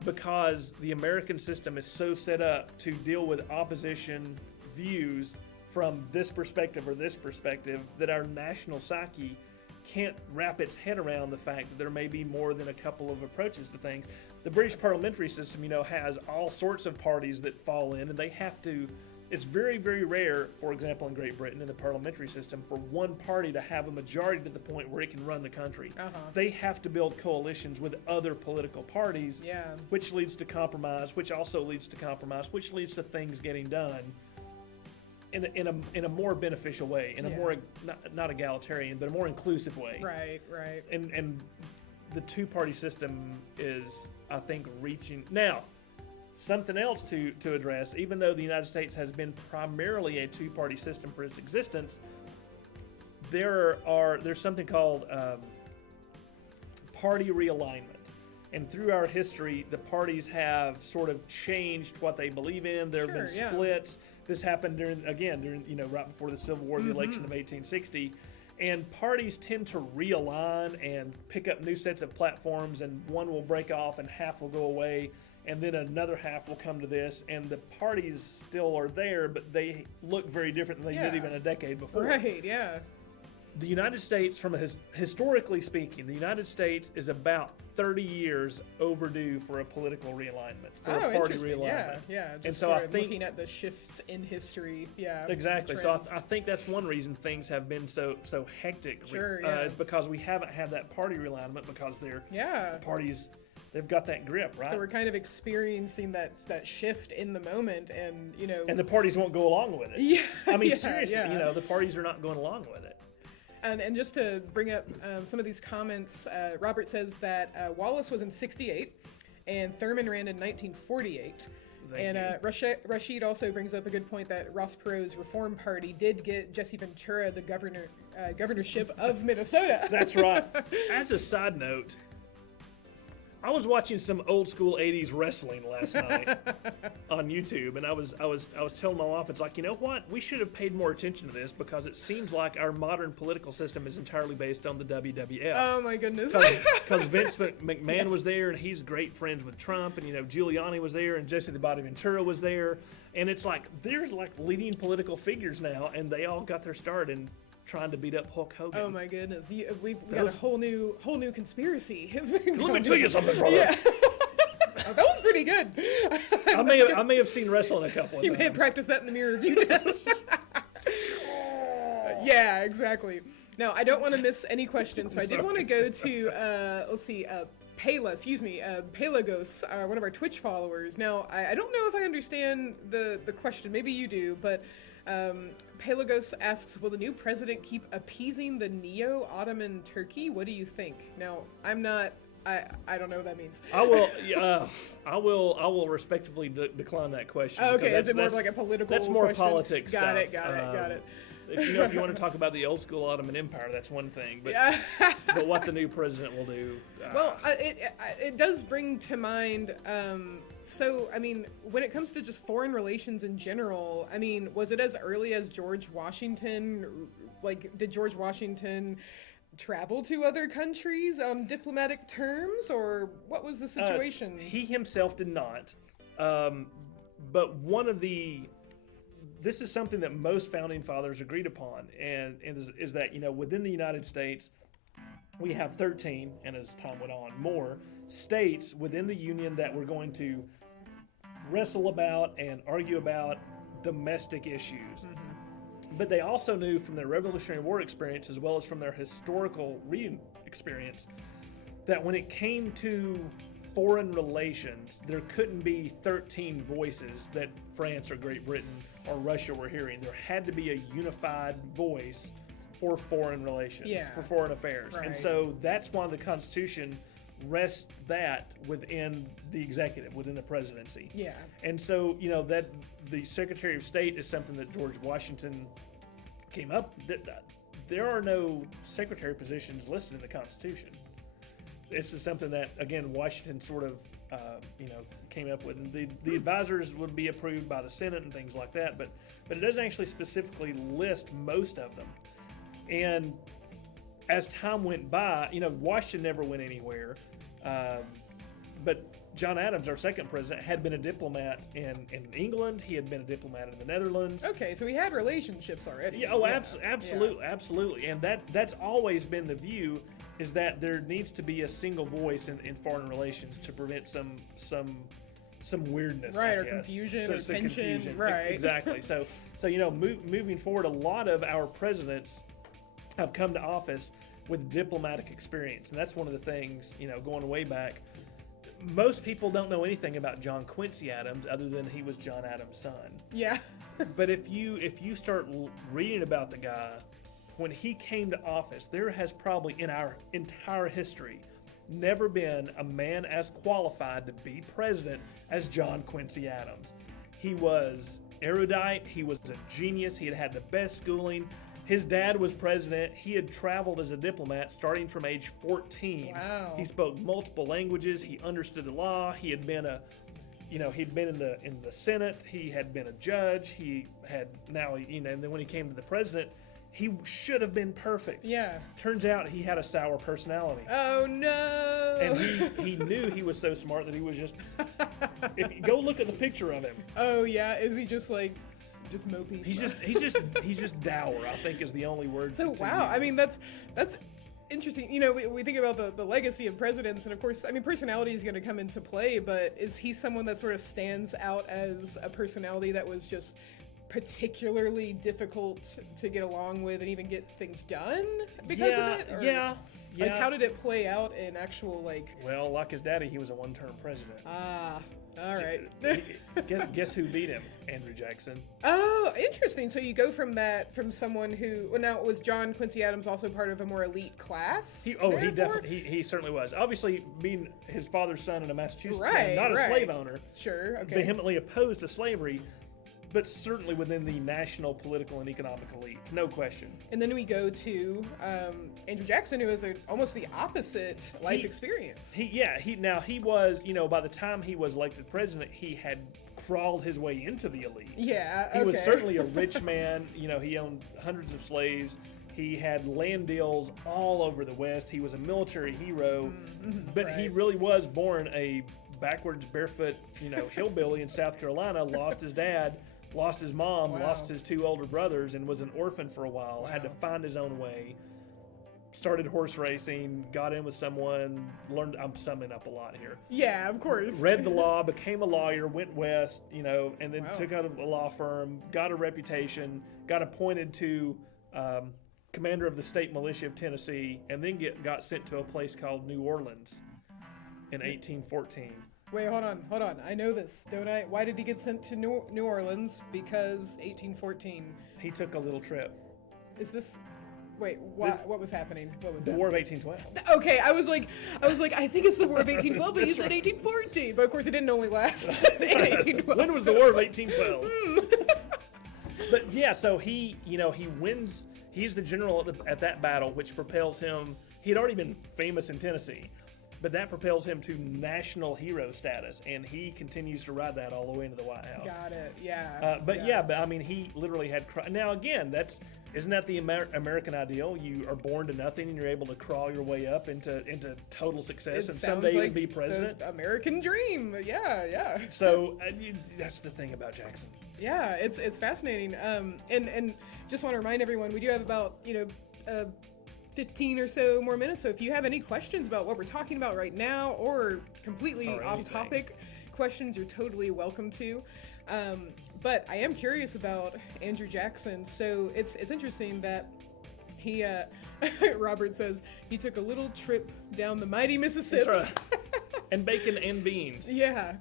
because the American system is so set up to deal with opposition views from this perspective or this perspective, that our national psyche can't wrap its head around the fact that there may be more than a couple of approaches to things. The British parliamentary system, has all sorts of parties that fall in, and they have to. It's very, very rare, for example, in Great Britain, in the parliamentary system, for one party to have a majority to the point where it can run the country. They have to build coalitions with other political parties, which leads to compromise, which also leads to compromise, which leads to things getting done in a more beneficial way, in a more, not egalitarian, but a more inclusive way. Right. And the two-party system is, I think, reaching... Now, something else to address, even though the United States has been primarily a two-party system for its existence, there's something called party realignment. And through our history, the parties have sort of changed what they believe in. There have been splits. This happened during right before the Civil War, the election of 1860. And parties tend to realign and pick up new sets of platforms, and one will break off and half will go away, and then another half will come to this, and the parties still are there, but they look very different than they did even a decade before. Right, yeah. The United States, historically speaking, the United States is about 30 years overdue for a political realignment, for a party realignment. Yeah. Just and so sort I of think, looking at the shifts in history, exactly. So I think that's one reason things have been so hectic. Is because we haven't had that party realignment, because the parties, they've got that grip, right? So we're kind of experiencing that shift in the moment, and and the parties won't go along with it. Yeah, I mean, seriously, the parties are not going along with it. And just to bring up some of these comments, Robert says that Wallace was in 68 and Thurman ran in 1948. Rashid also brings up a good point that Ross Perot's Reform Party did get Jesse Ventura the governorship of Minnesota. That's right. As a side note, I was watching some old school 80s wrestling last night on YouTube, and I was telling my wife, it's like, you know what? We should have paid more attention to this, because it seems like our modern political system is entirely based on the WWF. Oh my goodness. Because Vince McMahon was there, and he's great friends with Trump, and Giuliani was there, and Jesse the Body Ventura was there, and it's like there's like leading political figures now, and they all got their start in trying to beat up Hulk Hogan. Oh my goodness, we've got a whole new conspiracy. Let me tell you something, brother. Yeah. Oh, that was pretty good. I may have seen wrestling a couple of You times. may have practiced that in the mirror a few times. Yeah, exactly. Now, I don't want to miss any questions, so I did want to go to, let's see, Pelagos, one of our Twitch followers. Now, I don't know if I understand the question. Maybe you do, but Pelagos asks, will the new president keep appeasing the neo-Ottoman Turkey? What do you think? Now, I'm not... I don't know what that means. I will respectively decline that question. Okay, is it more of like a political That's more question? politics Got stuff. it, got it. If you want to talk about the old school Ottoman Empire, that's one thing. But but what the new president will do. Well, it does bring to mind. So, I mean, when it comes to just foreign relations in general, I mean, was it as early as George Washington? Like, did George Washington travel to other countries on diplomatic terms, or what was the situation? He himself did not. But this is something that most founding fathers agreed upon, and is that, within the United States, we have 13, and as time went on, more states within the Union that were going to wrestle about and argue about domestic issues. Mm-hmm. But they also knew from their Revolutionary War experience, as well as from their historical reading experience, that when it came to foreign relations, there couldn't be 13 voices that France or Great Britain or Russia were hearing. There had to be a unified voice for foreign relations, for foreign affairs. Right. And so that's why the Constitution rests that within the executive, within the presidency. Yeah. And so, that the Secretary of State is something that George Washington came up with. There are no secretary positions listed in the Constitution. This is something that, again, Washington sort of, came up with. And the advisors would be approved by the Senate and things like that, but it doesn't actually specifically list most of them. And as time went by, Washington never went anywhere. But John Adams, our second president, had been a diplomat in England. He had been a diplomat in the Netherlands. Okay, so he had relationships already. Yeah, absolutely. And that's always been the view, is that there needs to be a single voice in foreign relations to prevent some weirdness, right, I or guess. confusion, or tension, confusion. right? Exactly. So moving forward, a lot of our presidents have come to office with diplomatic experience, and that's one of the things, going way back. Most people don't know anything about John Quincy Adams other than he was John Adams' son. Yeah. But if you start reading about the guy, when he came to office, there has probably in our entire history never been a man as qualified to be president as John Quincy Adams. He was erudite, he was a genius, he had the best schooling. His dad was president. He had traveled as a diplomat starting from age 14. Wow. He spoke multiple languages. He understood the law. He had been he'd been in the Senate. He had been a judge. He had and then when he came to the president, he should have been perfect. Yeah. Turns out he had a sour personality. Oh no. And he knew he was so smart that he was just. If you go look at the picture of him. Oh yeah, is he just mopey? He's just dour, I think, is the only word. So to wow, use. I mean that's interesting. We think about the legacy of presidents, and of course, I mean, personality is going to come into play. But is he someone that sort of stands out as a personality that was just particularly difficult to get along with and even get things done because of it? Or, yeah. Like, how did it play out in actual Well, like his daddy, he was a one-term president. Ah. All right. Guess who beat him? Andrew Jackson. Oh, interesting. So you go from someone who, well, now was John Quincy Adams also part of a more elite class? He certainly was. Obviously, being his father's son in a Massachusetts right, not a slave owner. Sure. Okay. Vehemently opposed to slavery, but certainly within the national political and economic elite, no question. And then we go to Andrew Jackson, who has almost the opposite life experience. He was, by the time he was elected president, he had crawled his way into the elite. Yeah, He was certainly a rich man. He owned hundreds of slaves. He had land deals all over the West. He was a military hero, but he really was born a backwards, barefoot, hillbilly in South Carolina, lost his dad, lost his mom, Wow. lost his 2 older brothers, and was an orphan for a while. Had to Wow. find his own way. Started horse racing, got in with someone, learned. I'm summing up a lot here. Yeah, of course. Read the law, became a lawyer, went west, and then Wow. took out a law firm, got a reputation, got appointed to commander of the state militia of Tennessee, and then got sent to a place called New Orleans in 1814. Wait, hold on. I know this, don't I? Why did he get sent to New Orleans? Because 1814. He took a little trip. Is this? Wait, what was happening? What was The that? War of 1812. Okay, I was like, I think it's the War of 1812, but you said 1814. But of course, it didn't only last in 1812. When was the War of 1812? But yeah, so he wins. He's the general at that battle, which propels him. He had already been famous in Tennessee, but that propels him to national hero status, and he continues to ride that all the way into the White House. Got it. Yeah. But I mean, he literally had. Now again, isn't that the American ideal? You are born to nothing, and you're able to crawl your way up into total success, and someday even be president. The American dream. Yeah. So that's the thing about Jackson. Yeah, it's fascinating. And just want to remind everyone, we do have about 15 or so more minutes. So if you have any questions about what we're talking about right now, or completely Or off-topic questions, you're totally welcome to. But I am curious about Andrew Jackson. So it's interesting that he, Robert says, he took a little trip down the mighty Mississippi. That's right. And bacon and beans. Yeah.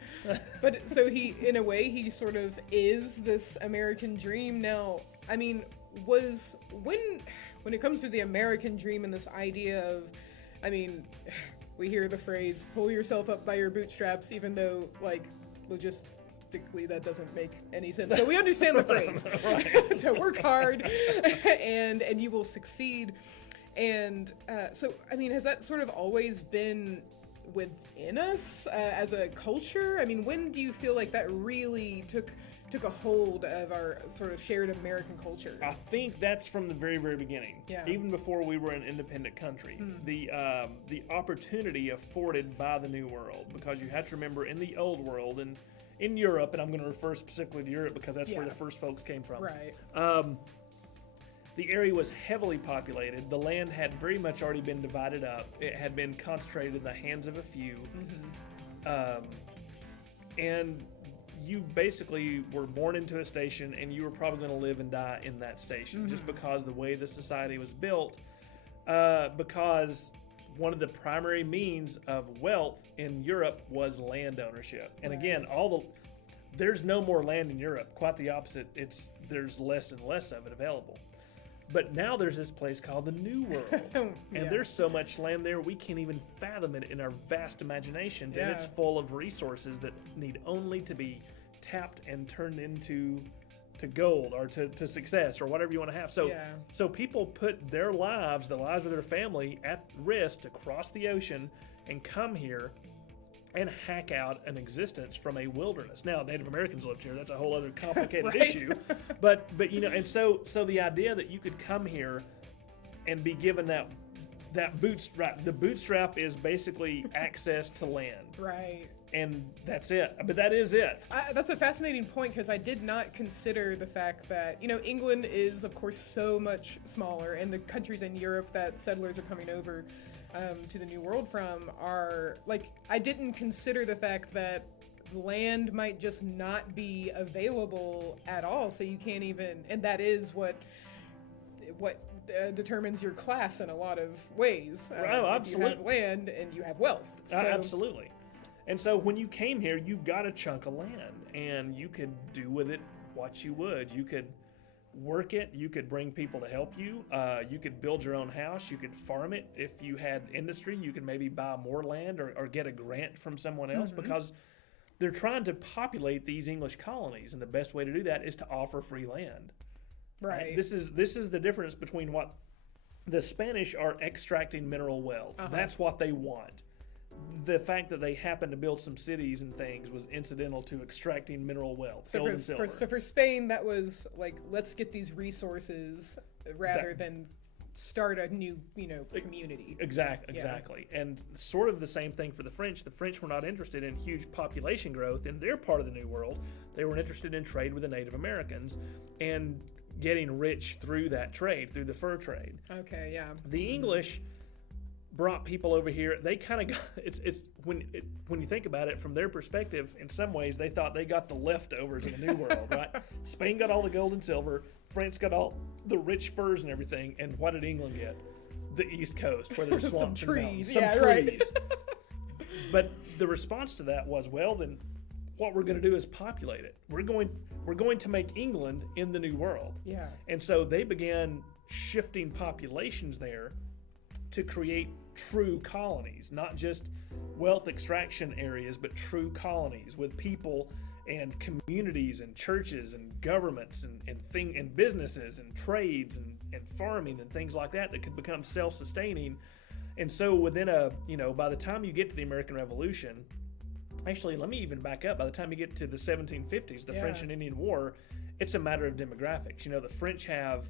But so he, in a way, he sort of is this American dream. Now, I mean, when it comes to the American dream and this idea of, I mean, we hear the phrase, pull yourself up by your bootstraps, even though, like, logistically that doesn't make any sense. But we understand the phrase. Right. So work hard and you will succeed. And so, I mean, has that sort of always been within us as a culture? I mean, when do you feel like that really took a hold of our sort of shared American culture? I think that's from the very, very beginning. Yeah. Even before we were an independent country. The opportunity afforded by the New World, because you have to remember, in the Old World and in Europe, and I'm going to refer specifically to Europe because that's where the first folks came from. Right. The area was heavily populated. The land had very much already been divided up. It had been concentrated in the hands of a few. And you basically were born into a station, and you were probably going to live and die in that station, just because the way the society was built. Because one of the primary means of wealth in Europe was land ownership. And again, there's no more land in Europe. Quite the opposite. There's less and less of it available. But now there's this place called the New World, and there's so much land there we can't even fathom it in our vast imaginations, and it's full of resources that need only to be tapped and turned into gold or to success or whatever you want to have. So people put their lives, the lives of their family, at risk to cross the ocean and come here and hack out an existence from a wilderness. Now, Native Americans lived here. That's a whole other complicated issue. But and so the idea that you could come here and be given that bootstrap. The bootstrap is basically access to land. Right. And that's it. But that is it. That's a fascinating point, because I did not consider the fact that, England is, of course, so much smaller, and the countries in Europe that settlers are coming over to the New World from are, like, I didn't consider the fact that land might just not be available at all, so you can't even, and that is what determines your class in a lot of ways. Absolutely. You have land and you have wealth. So. Absolutely. And so when you came here, you got a chunk of land, and you could do with it what you would. You could work it. You could bring people to help you. You could build your own house. You could farm it. If you had industry, you could maybe buy more land or get a grant from someone else, because they're trying to populate these English colonies, and the best way to do that is to offer free land. Right. This is the difference between what the Spanish are extracting mineral wealth. That's what they want. The fact that they happened to build some cities and things was incidental to extracting mineral wealth, gold and silver. So for Spain, that was like, let's get these resources rather than start a new, community. Exactly. And sort of the same thing for the French. The French were not interested in huge population growth in their part of the New World. They were interested in trade with the Native Americans and getting rich through that trade, through the fur trade. Okay, yeah. The English brought people over here. They kind of got when you think about it from their perspective, in some ways they thought they got the leftovers of the New World, right? Spain got all the gold and silver, France got all the rich furs and everything, and what did England get? The East Coast, where there's swamps Some and trees, mountains, some trees. Right. But the response to that was, well, then what we're going to do is populate it. We're going to make England in the New World. Yeah. And so they began shifting populations there to create true colonies, not just wealth extraction areas, but true colonies with people and communities and churches and governments and businesses and trades and farming and things like that could become self-sustaining. And so within by the time you get to the American Revolution, actually, let me even back up. By the time you get to the 1750s, the French and Indian War, it's a matter of demographics. The French have,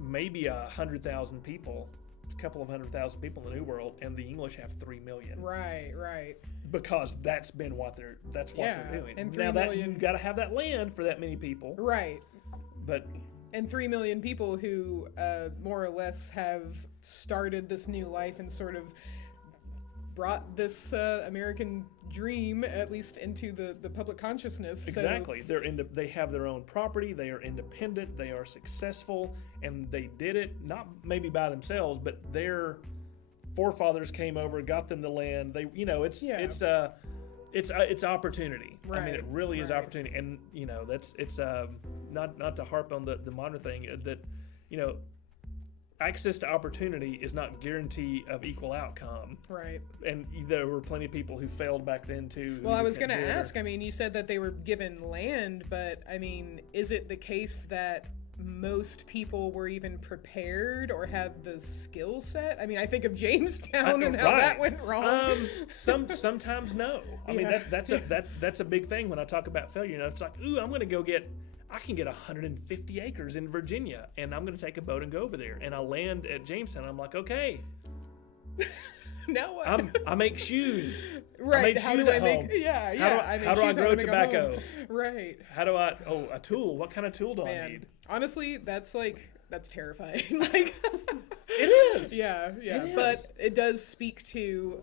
maybe 100,000 people, a couple of 100,000 people in the New World, and the English have 3 million. Right. Because that's been what they're doing. And now that you've got to have that land for that many people. Right. But and 3 million people who more or less have started this new life and sort of brought this American dream at least into the public consciousness. Exactly. They have their own property, they are independent, they are successful, and they did it not maybe by themselves, but their forefathers came over, got them the land. It's opportunity. Right. I mean, it really is opportunity, and it's not to harp on the modern thing that access to opportunity is not guarantee of equal outcome. Right. And there were plenty of people who failed back then too. Well, I was going to ask, I mean, you said that they were given land, but I mean, is it the case that most people were even prepared or had the skill set? I mean, I think of Jamestown and how that went wrong. Sometimes no. I mean, that's a big thing when I talk about failure. It's like, I'm going to I can get 150 acres in Virginia, and I'm going to take a boat and go over there. And I land at Jamestown. I'm like, okay. Now what? I make shoes. Right. How do I make? How do I grow tobacco? Right. How do I? Oh, a tool. What kind of tool do I need? Honestly, that's terrifying. Like. It is. Yeah. It but is. it does speak to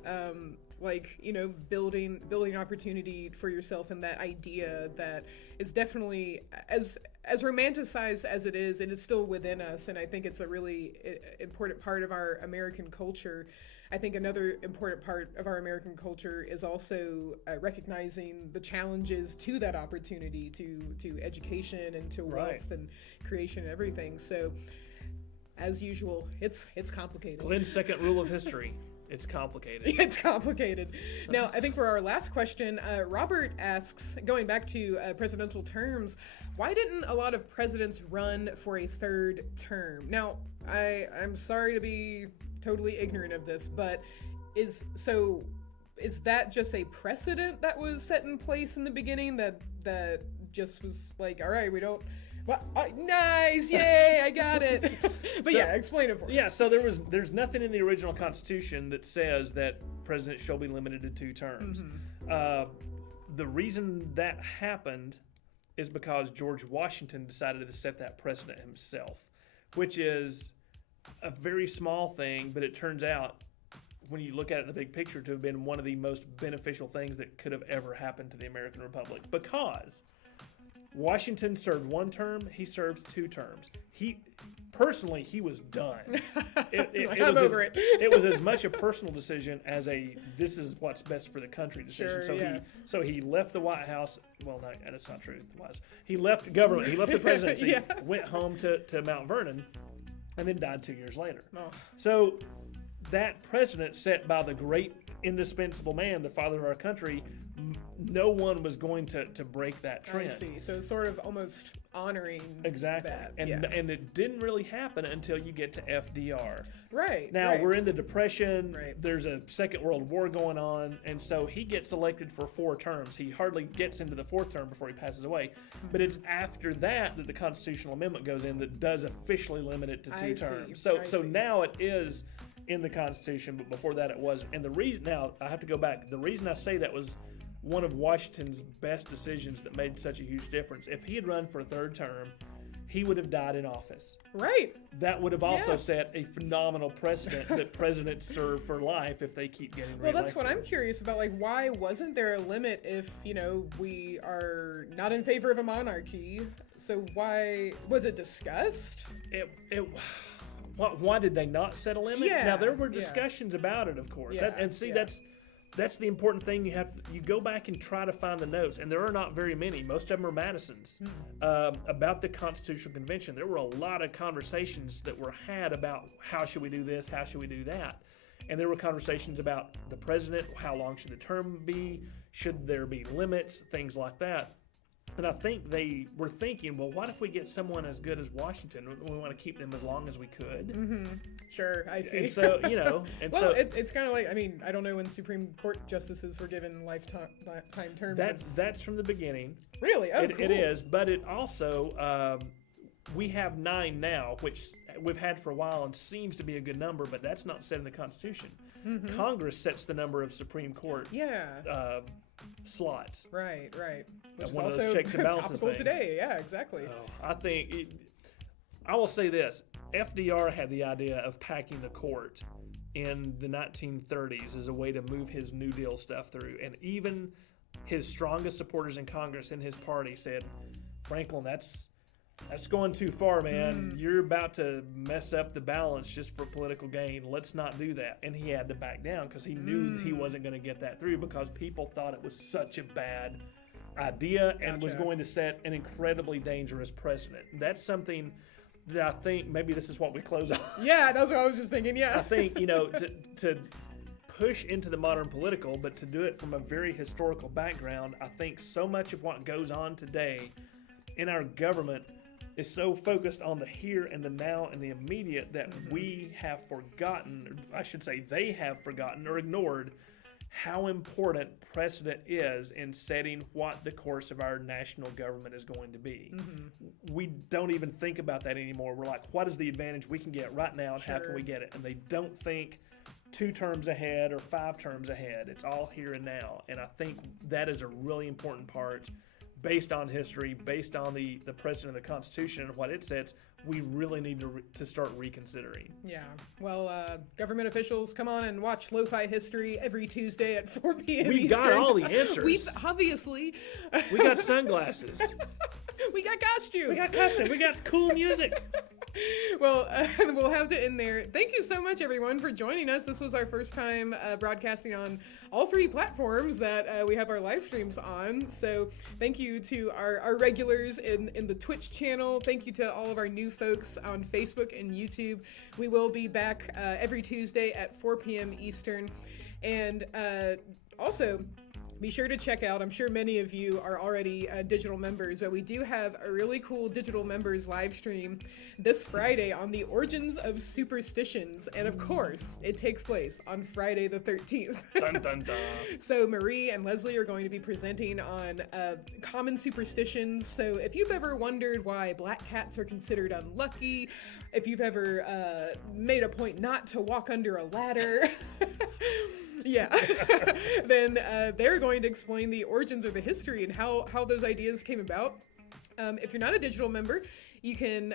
building opportunity for yourself, and that idea that is definitely as romanticized as it is still within us. And I think it's a really important part of our American culture. I think another important part of our American culture is also recognizing the challenges to that opportunity, to education and to wealth and creation and everything. So, as usual, it's complicated. Glenn's second rule of history. It's complicated. It's complicated. Now, I think for our last question, Robert asks, going back to presidential terms, why didn't a lot of presidents run for a third term? Now, I'm sorry to be totally ignorant of this, but is that just a precedent that was set in place in the beginning that just was like, all right, we don't... Well, nice, yay, I got it. But explain it for us. Yeah, so there's nothing in the original Constitution that says that presidents shall be limited to 2 terms. Mm-hmm. The reason that happened is because George Washington decided to set that precedent himself, which is a very small thing, but it turns out, when you look at it in the big picture, to have been one of the most beneficial things that could have ever happened to the American Republic, because Washington served 1 term, he served 2 terms. He was done. I'm over it. It was as much a personal decision as this is what's best for the country decision. Sure, he left the White House. Well, no, that's not true. He left government. He left the presidency. Went home to Mount Vernon, and then died 2 years later. Oh. So that precedent set by the great indispensable man, the father of our country, no one was going to break that trend. I see. So it's sort of almost honoring exactly. that. And it didn't really happen until you get to FDR. Right. Now, we're in the Depression. Right. There's a Second World War going on. And so he gets elected for 4 terms. He hardly gets into the 4th term before he passes away. But it's after that the Constitutional Amendment goes in that does officially limit it to 2 terms. So now it is in the Constitution, but before that it wasn't. And the reason, now I have to go back, the reason I say that was one of Washington's best decisions that made such a huge difference. If he had run for a third term, he would have died in office. Right. That would have also set a phenomenal precedent that presidents serve for life if they keep getting reelected. Well, that's what I'm curious about. Like, why wasn't there a limit if, we are not in favor of a monarchy? So why was it discussed? Why did they not set a limit? Yeah, now, there were discussions about it, of course. Yeah, That's the important thing. You go back and try to find the notes, and there are not very many. Most of them are Madison's about the Constitutional Convention. There were a lot of conversations that were had about how should we do this, how should we do that, and there were conversations about the president, how long should the term be, should there be limits, things like that. And I think they were thinking, well, what if we get someone as good as Washington? We want to keep them as long as we could. Mm-hmm. Sure, I see. And so, it's kind of like, I don't know when Supreme Court justices were given lifetime terms. That's from the beginning. Really? Oh, cool. It is, but it also, we have 9 now, which we've had for a while and seems to be a good number, but that's not set in the Constitution. Mm-hmm. Congress sets the number of Supreme Court slots. Right. Which one is of those also checks and balances topical things. Today. Yeah, exactly. I will say this. FDR had the idea of packing the court in the 1930s as a way to move his New Deal stuff through. And even his strongest supporters in Congress and his party said, Franklin, that's going too far, man. You're about to mess up the balance just for political gain. Let's not do that. And he had to back down because he knew he wasn't going to get that through because people thought it was such a bad idea and was going to set an incredibly dangerous precedent. That's something that I think maybe this is what we close on. Yeah, that's what I was just thinking. Yeah. I think, to push into the modern political, but to do it from a very historical background, I think so much of what goes on today in our government is so focused on the here and the now and the immediate that we have forgotten, or I should say they have forgotten or ignored how important precedent is in setting what the course of our national government is going to be. We don't even think about that anymore. We're like, what is the advantage we can get right now and how can we get it? And they don't think 2 terms ahead or 5 terms ahead. It's all here and now. And I think that is a really important part based on history, based on the precedent of the Constitution and what it sets. We really need to start reconsidering. Yeah. Well, government officials, come on and watch LoFi History every Tuesday at 4 p.m. We Eastern. got all the answers. We obviously. We got sunglasses. We got costumes. We got cool music. Well, we'll have to end there. Thank you so much, everyone, for joining us. This was our first time broadcasting on all 3 platforms that we have our live streams on. So thank you to our regulars in the Twitch channel. Thank you to all of our new folks on Facebook and YouTube. We will be back every Tuesday at 4 p.m. Eastern. And also, be sure to check out, I'm sure many of you are already digital members, but we do have a really cool digital members live stream this Friday on the origins of superstitions. And of course, it takes place on Friday the 13th. Dun, dun, dun. So Marie and Leslie are going to be presenting on common superstitions. So if you've ever wondered why black cats are considered unlucky, if you've ever made a point not to walk under a ladder, yeah, then they're going to explain the origins or the history and how those ideas came about. If you're not a digital member, you can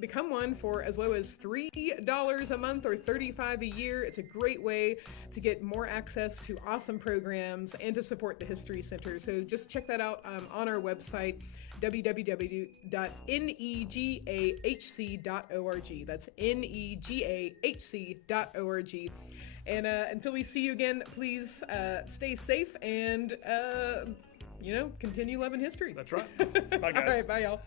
become one for as low as $3 a month or $35 a year. It's a great way to get more access to awesome programs and to support the History Center. So just check that out on our website, www.negahc.org. That's negahc.org. And until we see you again, please stay safe and, continue loving history. That's right. Bye, guys. All right, bye, y'all.